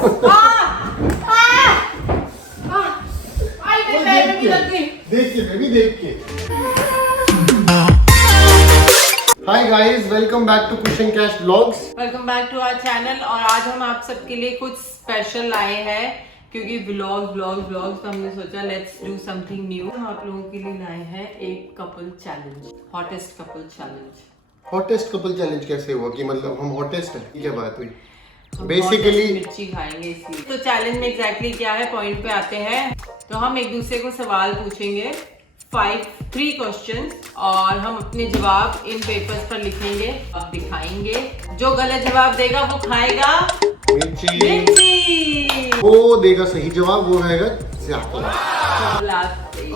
देख के बेबी, देख के। Hi guys, welcome back to cushion cash vlogs. Welcome back to our channel. और आज हम आप सबके लिए कुछ स्पेशल लाए हैं, क्योंकि व्लॉग तो हमने सोचा लेट्स डू समथिंग न्यू। हम आप लोगों के लिए लाए हैं एक couple challenge, hottest couple challenge. Hottest couple challenge कैसे हुआ कि मतलब हम हॉटेस्ट हैं? क्या बात हुई? बेसिकली मिर्ची खाएंगे इसलिए। तो चैलेंज में एग्जैक्टली क्या है, पॉइंट पे आते हैं। तो हम एक दूसरे को सवाल पूछेंगे, 3 क्वेश्चंस, और हम अपने जवाब इन पेपर्स पर लिखेंगे और दिखाएंगे। जो गलत जवाब देगा वो खाएगा मिर्ची। वो देगा सही जवाब, वो रहेगा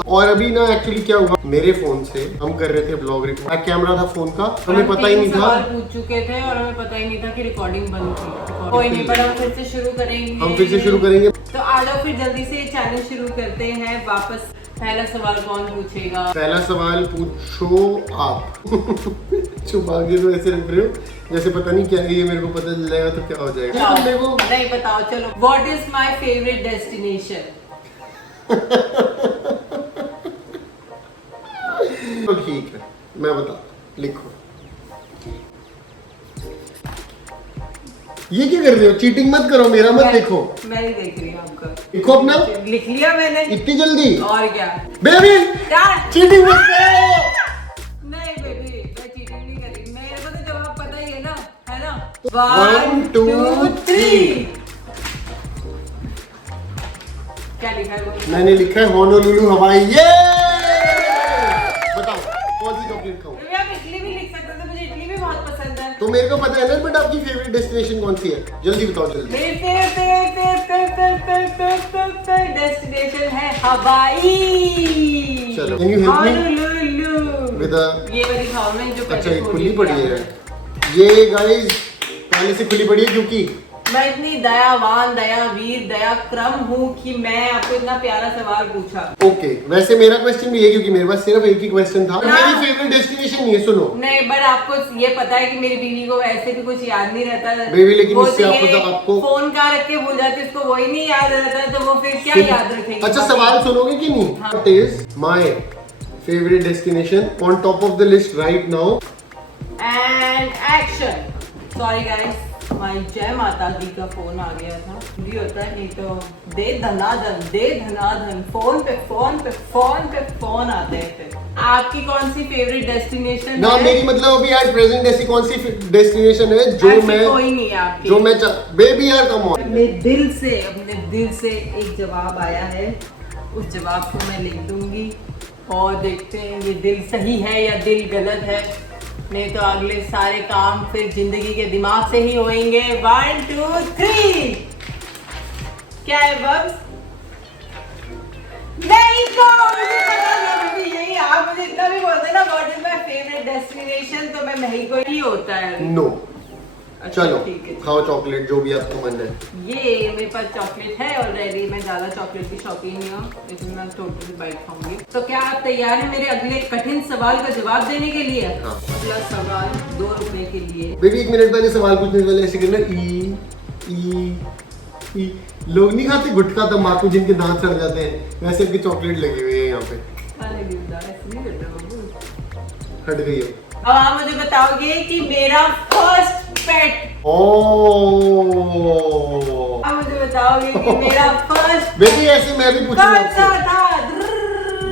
और अभी ना एक्चुअली क्या हुआ, मेरे फोन से हम कर रहे थे ब्लॉग रिकॉर्ड, कैमरा था फोन का, हमें पता ही नहीं था। सवाल पूछ चुके थे और हमें पता ही नहीं था कि रिकॉर्डिंग बंद थी। कोई नहीं, पर हम फिर से शुरू करेंगे। तो आ जाओ फिर जल्दी से चैलेंज शुरू करते हैं वापस। पहला सवाल कौन पूछेगा? पहला सवाल पूछो आप। चुप, आगे तो ऐसे रख रहे हो जैसे पता नहीं क्या है, ये मेरे को पता चल जाएगा तो क्या हो जाएगा। मेरे को नहीं बताओ। चलो, what is my favourite destination? तो ठीक है, मैं बता, लिखो। ये क्या कर रहे हो? चीटिंग मत करो, मेरा मत देखो। मैं नहीं देख रही हूँ आपका। लिखो अपना। लिख लिया मैंने। इतनी जल्दी? और क्या बेबी, चीटिंग मत करो। नहीं बेबी, मैं चीटिंग नहीं करी। मेरे को तो जवाब पता ही है ना, है ना? 1 2 3। क्या लिखा है? मैंने लिखा है होनोलुलु हवाई। ये बताओ कौन सी चॉकलेट खाऊं? आप इटली भी लिख सकते थे, मुझे इटली भी बहुत पसंद है। तो मेरे को पता है ना, बट आपकी फेवरेट डेस्टिनेशन कौन सी है? जल्दी बताओ जल्दी। मेरी फेवरेट डेस्टिनेशन है हवाई। चलो, can you help me? Honolulu. With a... ये वाली खाओ ना जो अच्छा, ये खुली पड़ी है। ये गाइस पहले से खुली पड़ी है क्योंकि मैं इतनी दयावान, दयावीर, दयाक्रम हूँ कि मैं आपको इतना प्यारा सवाल पूछा। ओके, वैसे मेरा क्वेश्चन भी है क्योंकि मेरे पास सिर्फ एक ही क्वेश्चन था। मेरी फेवरेट डेस्टिनेशन नहीं है, सुनो। नहीं, बट आपको ये पता है कि मेरी बीवी को वैसे भी कुछ याद नहीं रहता। बेबी, लेकिन इससे आपको फोन कहाँ रख के भूल जाती, उसको वही नहीं याद रहता, तो वो फिर क्या याद रखेगी? अच्छा, सवाल सुनोगे कि नहीं? What is my favorite destination on top of the list right now? And action. Sorry guys, माई जय माता दी का फोन आ गया था। भी होता है नहीं तो दे धनाधन, फोन पे फोन आते हैं। फिर आपकी कौन सी फेवरेट डेस्टिनेशन ना, मेरी मतलब अभी यार प्रेजेंट ऐसी कौन सी डेस्टिनेशन है जो मैं, कोई नहीं है आपकी, जो मैं बेबी यार कम ऑन। अपने दिल से एक जवाब आया है, उस जवाब को मैं लिख दूंगी और देखते हैं ये दिल सही है या दिल गलत है। नहीं तो अगले सारे काम फिर जिंदगी के दिमाग से ही होंगे। 1 2 3। क्या है बब्स? नहीं तो मुझे पता नहीं, यही आप मुझे इतना भी बोलते ना what is my favourite destination, तो मैं मेक्सिको ही होता है। नो, चलो ठीक है, खाओ चॉकलेट जो भी आपको मन है। ये मेरे पास चॉकलेट है ऑलरेडी। मैं ज्यादा चॉकलेट की शौकीन नहीं हूँ, इसमें मैं टोटल बाइट खाऊंगी। तो क्या आप तैयार हैं मेरे अगले कठिन सवाल का जवाब देने के लिए? हाँ। अगला सवाल 2 रुपए के लिए। बेबी 1 मिनट पहले सवाल पूछने से पहले ऐसे करना, ई। लोग नहीं खाते गुटखा तंबाकू जिनके दांत सड़ जाते हैं, वैसे इनकी चॉकलेट लगी हुई है यहाँ पे। हट गई है। अब आप मुझे बताओगे कि मेरा फर्स्ट पेट। ओह, आप मुझे बताओगे कि मेरा फर्स्ट बेबी ऐसे मैं भी पूछूंगा कौन सा आपसे। था?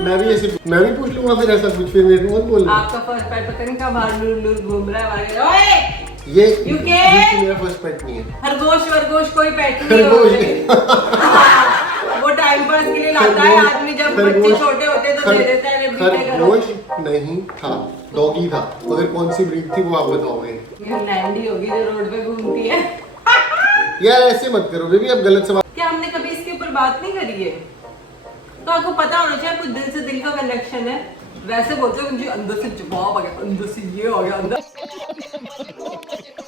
मैं भी पूछ लूंगा फिर ऐसा कुछ, फिर मेरे को मत बोलना। आपका फर्स्ट पेट पता नहीं कहाँ बाहर लूर घूम रहा है। ओए, ये UK? मेरा फर्स्ट पेट नहीं है। खरगोश कोई पेट नहीं वो टाइम पास के लिए लाता है आदमी, जब बच्चे छोटे होते हैं तो दे देता है। खरगोश नहीं था, डॉगी था। मगर कौन सी ब्रीड थी वो आप बताओगे? लैंडी होगी जो रोड पे घूमती है। यार ऐसे मत करो बेबी, आप गलत सवाल। क्या हमने कभी इसके ऊपर बात नहीं करी है? तो आपको पता होना चाहिए, कुछ दिल से दिल का कनेक्शन है। वैसे बोलते हो मुझे अंदर से जवाब आ गया, अंदर से ये आ गया अंदर।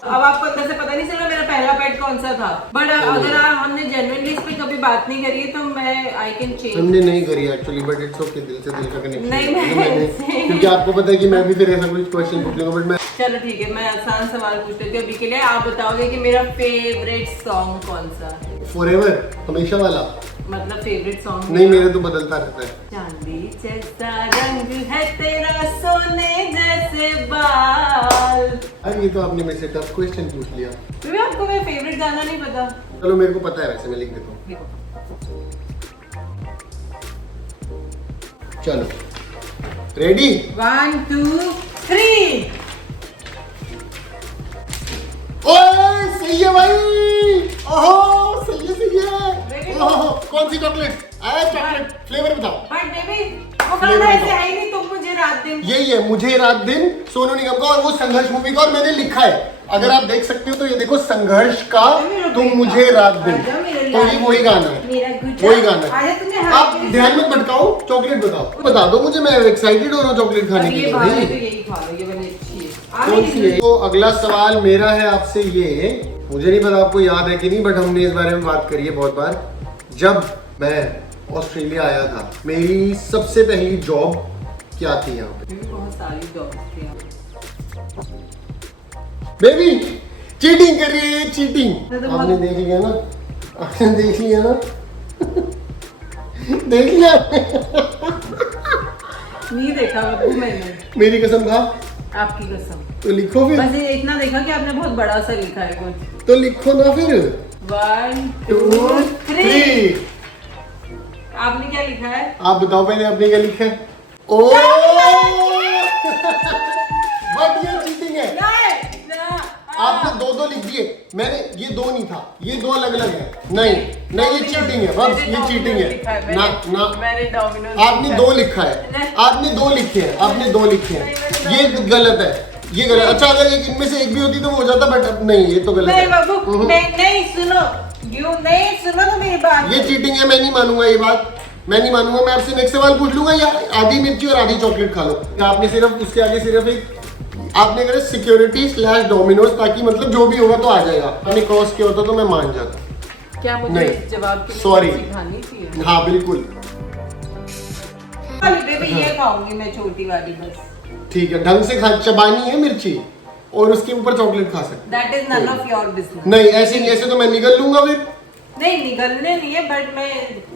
अब आपको अंदर से पता नहीं चला मेरा पहला पेट कौन सा था, बट अगर हमने जेन्युइनली इस पे कभी बात नहीं करी तो मैं आई कैन चेंज। हमने नहीं करी एक्चुअली, बट इट्स ओके, दिल से दिल का कनेक्शन नहीं क्योंकि आपको पता है कि मैं भी फिर ऐसा कुछ क्वेश्चन पूछ लूंगा, बट मैं चलो ठीक है, मैं आसान सवाल पूछ लेती हूँ अभी के लिए। आप बताओगे कि मेरा फेवरेट सॉन्ग कौन सा? फॉरएवर, हमेशा वाला। मतलब फेवरेट सॉन्ग नहीं, मेरे तो बदलता रहता है। चांदी जैसा रंग है तेरा, सोने जैसे बाल। अरे ये तो आपने मेरे से टफ क्वेश्चन पूछ लिया। फिर आपको मेरा फेवरेट गाना नहीं पता? चलो मेरे को पता है, वैसे मैं लिख देता हूँ। देखो, चलो रेडी? 1 2 3। ओए सही है भाई, ओहो सही है, सही है। ओहो कौन सी चॉकलेट? चॉकलेट फ्लेवर बताओ। बट बेबी वो गाना ऐसे है ही नहीं, तुम मुझे रात दिन। यही है, मुझे रात दिन, सोनू निगम का, और वो संघर्ष मूवी का, और मैंने लिखा है, अगर आप देख सकते हो तो ये देखो, संघर्ष का तुम मुझे रात दिन, तो ये वही गाना है, वही गाना है। आप ध्यान मत भटकाओ, चॉकलेट बताओ, बता दो मुझे, मैं एक्साइटेड हो रहा हूँ चॉकलेट खाने के लिए। यही खा लो, ये वाली अच्छी है। कौन सी है? तो अगला सवाल मेरा है आपसे, ये मुझे नहीं पता आपको याद है कि नहीं, बट हमने इस बारे में बात करी है बहुत बार। जब मैं ऑस्ट्रेलिया आया था, मेरी सबसे पहली जॉब क्या थी यहाँ पे? बहुत सारी जॉब्स थी। बेबी चीटिंग कर रही है, चीटिंग। तो आपने देख लिया ना, आपने देख लिया ना, देख लिया नहीं देखा बाबू मैंने, मेरी कसम खा। आपकी कसम। तो लिखो फिर। बस ये इतना देखा कि आपने बहुत बड़ा सा लिखा है कुछ। तो लिखो ना फिर। 1 2 3। आपने क्या लिखा है? आप बताओ पहले, आपने क्या लिखा है? ओ बट ये चीटिंग है। आपने दो लिख दिए, मैंने ये दो नहीं था, ये दो अलग अलग है। नहीं नहीं, ये चीटिंग है, बस ये चीटिंग है ना ना। मैंने डोमिनोज आपने दो लिखा है, आपने दो लिखे हैं, आपने दो लिखे हैं, ये गलत है, ये गलत। अच्छा अगर एक इनमें से एक भी होती तो हो जाता, बट नहीं, ये तो गलत नहीं है। बाबू, नहीं सुनो, नहीं सुनो तो मेरी बात। ये चीटिंग है, मैं नहीं मानूंगा ये बात, मैं नहीं मानूंगा। मैं आपसे नेक्स्ट सवाल पूछ लूंगा, या आधी मिर्ची और आधी चॉकलेट खा लो। आपने सिर्फ उसके आगे सिर्फ एक आपने कहा सिक्योरिटी/डोमिनोज, ताकि मतलब जो भी होगा तो आ जाएगा। आपने क्रॉस किया होता तो मैं मान जाता। क्या मुझे नहीं, इस जवाब के लिए सॉरी। खानी चाहिए? हाँ बिल्कुल बेबी ये खाऊंगी मैं, छोटी वाली बस। ठीक है, ढंग से खा, चबानी है मिर्ची और उसके ऊपर चॉकलेट खा सकते। That is none of your business. नहीं ऐसे नहीं, ऐसे तो मैं निगल लूंगा फिर। नहीं निगलने नहीं है, बट मैं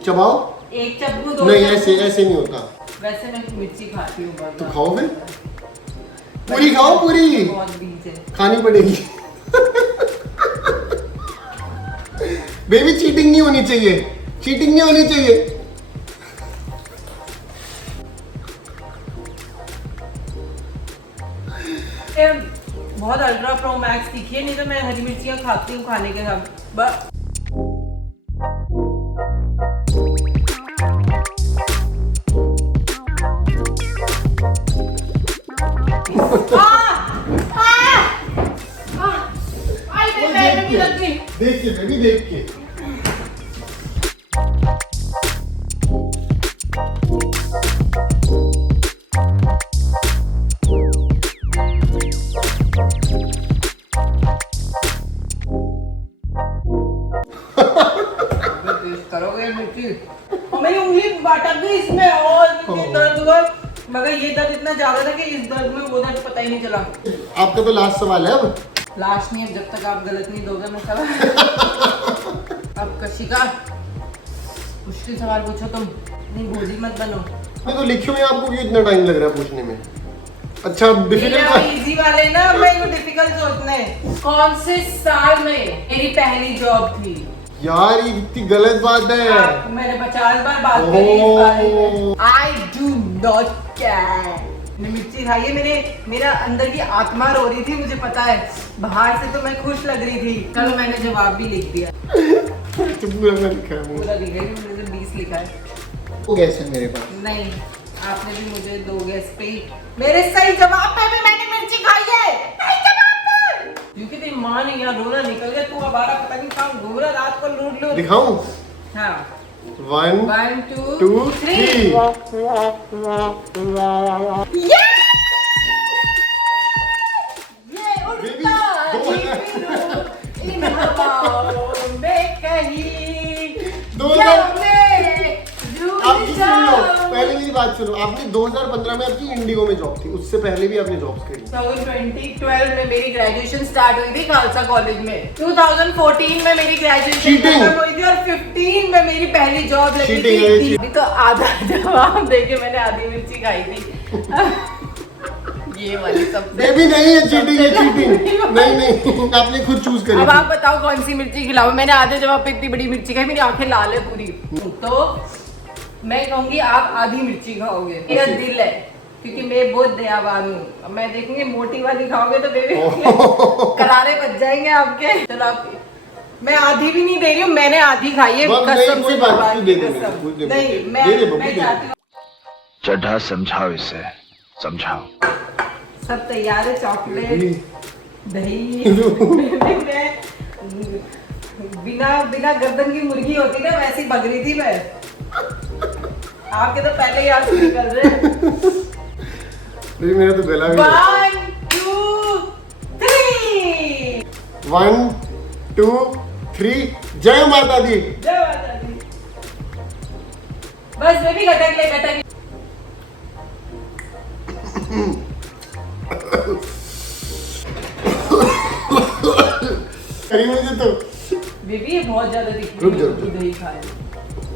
चबाओ। एक चप्पू दो नहीं चप्पू। ऐसे नहीं होता। वैसे मैं मिर्ची खाती हूँ बहुत। तो खाओ फिर, पूरी खाओ, पूरी बहुत बीज है। खानी पड़ेगी। बेबी चीटिंग नहीं होनी चाहिए, चीटिंग नहीं होनी चाहिए। बहुत अल्ट्रा प्रो मैक्स तीखी है, नहीं तो मैं हरी मिर्चियाँ खाती हूँ खाने के साथ बस। देख के बेबी, देख के। करोगे मिर्ची और मेरी उंगली अटक गई इसमें, और दर्द हुआ, मगर ये दर्द इतना ज्यादा था कि इस दर्द में वो दर्द पता ही नहीं चला। आपका तो लास्ट सवाल है अब। लास्ट नहीं है, जब तक आप गलत नहीं दोगे मैं सवाल। अब कशिका मुश्किल सवाल पूछो तुम, नहीं भोजी मत बनो। मैं तो लिखे हुए आपको क्यों इतना टाइम लग रहा है पूछने में? अच्छा डिफिकल्ट, इजी वाले ना, मैं को डिफिकल्ट सोचने। कौन से साल में मेरी पहली जॉब थी? यार ये कितनी गलत बात है। मैंने 50 बार बात करी इस बारे में। I do not care। मैंने मिर्ची खाई है, मेरा अंदर की आत्मा रो रही थी, मुझे पता है। बाहर से तो मैं खुश लग रही थी। चलो मैंने जवाब भी लिख दिया। पूरा लिखा है पूरा लिखा है, मैंने 20 लिखा है। वो कैसे है मेरे पास? नहीं, आपने भी मुझे 2 गैस पे, मेरे सही जवाब पे भी मैंने मिर्ची खाई है। सही जवाब पे। क्योंकि तेरी माँ ने यहाँ रोना निकल गया, तू अब आ रहा पता नहीं कहाँ घूम रहा, रात को लूट लो। दिखाऊं? हाँ। 1 2 3। ये उड़ता इन हवाओं में कहीं, दो जब मैं आप सुन लो, पहले मेरी बात सुनो, आपने 2015 में आपकी इंडिगो में जॉब थी, उससे पहले भी आपने जॉब्स करी। 2012 में मेरी ग्रेजुएशन स्टार्ट हुई थी खालसा कॉलेज में। 2014 में मेरी ग्रेजुएशन खत्म हुई थी और 15 में मेरी पहली जॉब लगी थी। अभी तो आधा जवाब देके मैंने आधी मिर्ची खाई थी। ये वाली सब बेबी नहीं है चीटिंग, है चीटिंग। नहीं आपने खुद चूज करी। अब आप बताओ कौन सी मिर्ची खिलाओ। मैंने आधे जवाब पे इतनी बड़ी मिर्ची खाई, मेरी आंखें लाल है पूरी। तो मैं कहूंगी आप आधी मिर्ची खाओगे, मेरा दिल है, क्योंकि मैं बहुत दयावान हूँ। मैं देखूंगी मोटी वाली खाओगे तो बेबी करारे बच जाएंगे आपके। चलो आप, मैं आधी भी नहीं दे रही हूँ, मैंने आधी खाई है कसम से भगवान की कसम। नहीं मैं चाहती हूँ। चड्ढा समझाओ इसे, समझाओ। सब तैयार है, चॉकलेट, दही। बिना गर्दन की मुर्गी होती ना वैसी भग रही थी मैं। आपके तो पहले ही आंसू निकल रहे हैं। मेरा तो गला भी 1 2 3 1 2 3 जय माता दी। जय माता दी। बस बेबी गटक ले। करी मुझे तो बेबी ये बहुत ज्यादा दिख रुक रही जाओ। है, दही खा ले।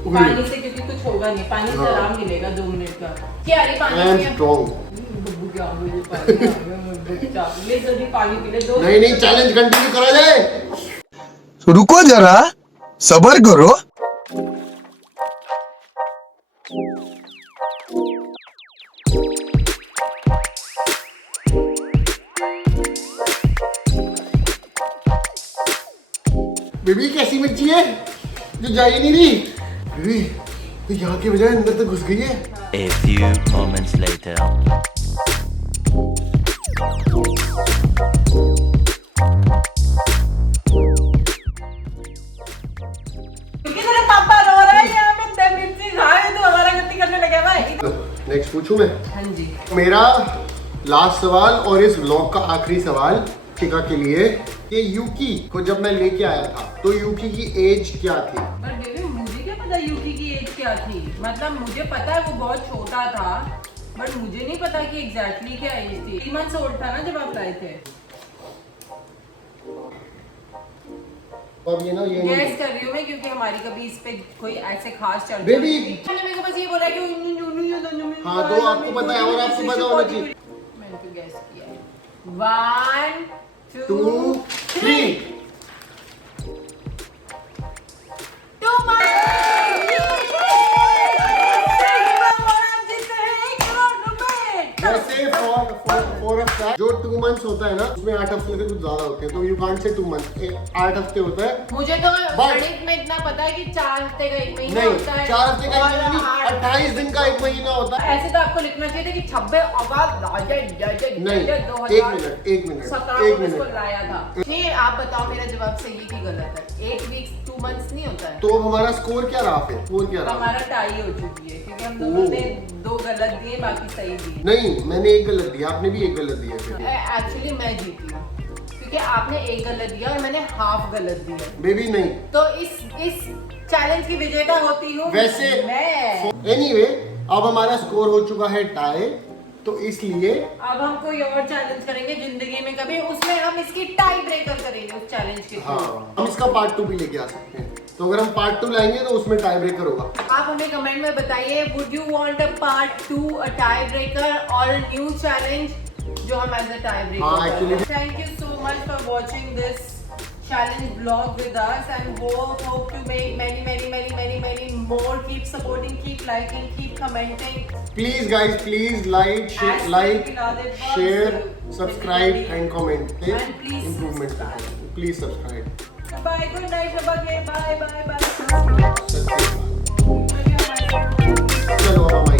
पानी से क्योंकि कुछ होगा नहीं, पानी से आराम मिलेगा 2 मिनट का। क्या अरे पानी आई एम पिया? स्ट्रांग। बब्बू क्या हो गया, पानी आ गया, बच्चा ले जल्दी पानी पी ले। 2 नहीं चैलेंज कंटिन्यू करा जाए। रुको जरा, सब्र करो। बेबी कैसी मिर्ची है जो जा ही नहीं रही? बेबी तो यहाँ के बजाय अंदर तक घुस गई है। A few moments later. क्योंकि तेरे पापा रो रहे हैं यहाँ पे, ते मिर्ची खाए तो हमारा गलती करने लगे भाई। नेक्स्ट पूछूं मैं? हाँ जी। मेरा लास्ट सवाल और इस व्लॉग का आखिरी सवाल शिखा के लिए कि यूकी को जब मैं लेके आया था तो यूकी की एज क्या थी? पर बेबी मुझे क्या पता यूकी की एज क्या थी। मतलब मुझे पता है वो बहुत छोटा था, बट मुझे नहीं पता कि एग्जैक्टली क्या एज थी। 3 मंथ्स ओल्ड था ना जब आप लाए थे। अब ये गैस कर रही हूँ मैं, क्योंकि हमारी कभी इस पे कोई ऐसे खास चर्चा बेबी मैंने मेरे को बस ये बोला कि हाँ तो आपको पता है और आपको पता होना चाहिए। मैंने तो गैस किया है। 1 2 3 2 वैसे फॉर अ फैक्ट जो 2 मंथ्स होता है ना उसमें 8 हफ्ते से कुछ ज्यादा होते हैं, तो यू कांट से 2 मंथ्स, 8 हफ्ते होता है। मुझे तो गणित में इतना पता है कि 4 हफ्ते का 1 महीना नहीं होता है। 4 हफ्ते का 1 महीना नहीं, 28 दिन का 1 महीना होता है। ऐसे तो आपको लिखना चाहिए था कि 26 अगस्त नहीं 1 मिनट 17 को इसको लाया था। फिर आप बताओ मेरा जवाब सही है कि गलत है। 8 वीक्स 2 मंथ्स नहीं होता है। तो अब हमारा स्कोर क्या रहा फिर? स्कोर क्या रहा? हमारा टाई हो चुकी है क्योंकि हम दोनों ने 2 गलत दिए, बाकी सही दिए। नहीं मैंने 1 गलत दिया, आपने भी 1 गलत दिया फिर। एक्चुअली मैं जीती हूँ क्योंकि आपने 1 गलत दिया और मैंने हाफ गलत दिया। बेबी नहीं, तो इस चैलेंज की विजेता होती हूँ वैसे मैं। एनीवे अब हमारा स्कोर हो चुका है टाई, तो इसलिए अब हम कोई और चैलेंज करेंगे जिंदगी में कभी, उसमें हम इसकी टाई ब्रेकर करेंगे उस चैलेंज के थ्रू। हाँ हम इसका पार्ट 2 भी लेके आ सकते हैं, तो अगर हम पार्ट 2 लाएंगे तो उसमें टाई ब्रेकर होगा। आप हमें कमेंट में बताइए, would you want a part 2, a tie breaker और अ न्यू चैलेंज जो हम as a tie breaker. Thank you so much for watching this challenge vlog with us and hope to make many more. Keep supporting, keep liking, keep commenting. Please guys, please like, share, subscribe and comment. And please improvement. Please subscribe. Bye, good night, bye. चलो अब